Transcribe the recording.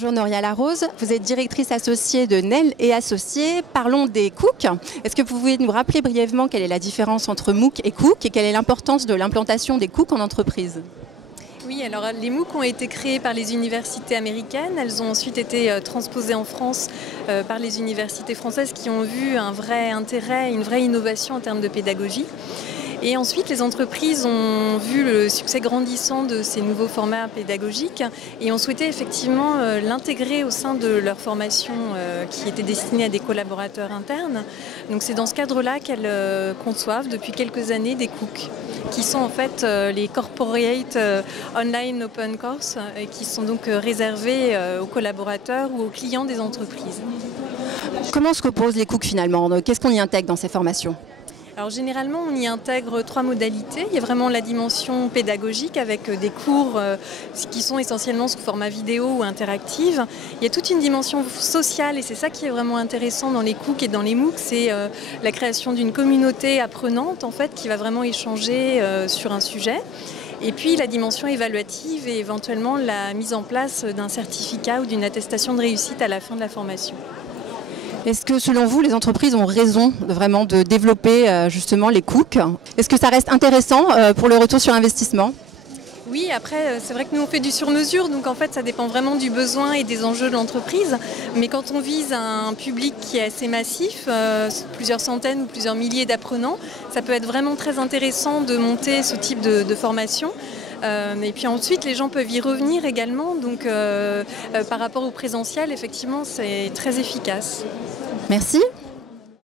Bonjour Noria Larose, vous êtes directrice associée de Nel et Associés. Parlons des COOC. Est-ce que vous pouvez nous rappeler brièvement quelle est la différence entre MOOC et COOC et quelle est l'importance de l'implantation des COOC en entreprise? Oui, alors les MOOC ont été créés par les universités américaines. Elles ont ensuite été transposées en France par les universités françaises qui ont vu un vrai intérêt, une vraie innovation en termes de pédagogie. Et ensuite, les entreprises ont vu le succès grandissant de ces nouveaux formats pédagogiques et ont souhaité effectivement l'intégrer au sein de leur formation qui était destinée à des collaborateurs internes. Donc c'est dans ce cadre-là qu'elles conçoivent depuis quelques années des COOC, qui sont en fait les Corporate Online Open Course et qui sont donc réservés aux collaborateurs ou aux clients des entreprises. Comment se composent les COOC finalement? Qu'est-ce qu'on y intègre dans ces formations? Alors généralement, on y intègre 3 modalités. Il y a vraiment la dimension pédagogique avec des cours qui sont essentiellement sous format vidéo ou interactive. Il y a toute une dimension sociale et c'est ça qui est vraiment intéressant dans les COOC et dans les MOOC, c'est la création d'une communauté apprenante en fait qui va vraiment échanger sur un sujet. Et puis la dimension évaluative et éventuellement la mise en place d'un certificat ou d'une attestation de réussite à la fin de la formation. Est-ce que selon vous, les entreprises ont raison vraiment de développer justement les COOC? Est-ce que ça reste intéressant pour le retour sur investissement? Oui, après, c'est vrai que nous on fait du sur-mesure, donc en fait ça dépend vraiment du besoin et des enjeux de l'entreprise. Mais quand on vise un public qui est assez massif, plusieurs centaines ou plusieurs milliers d'apprenants, ça peut être vraiment très intéressant de monter ce type de formation. Et puis ensuite, les gens peuvent y revenir également, donc par rapport au présentiel, effectivement, c'est très efficace. Merci.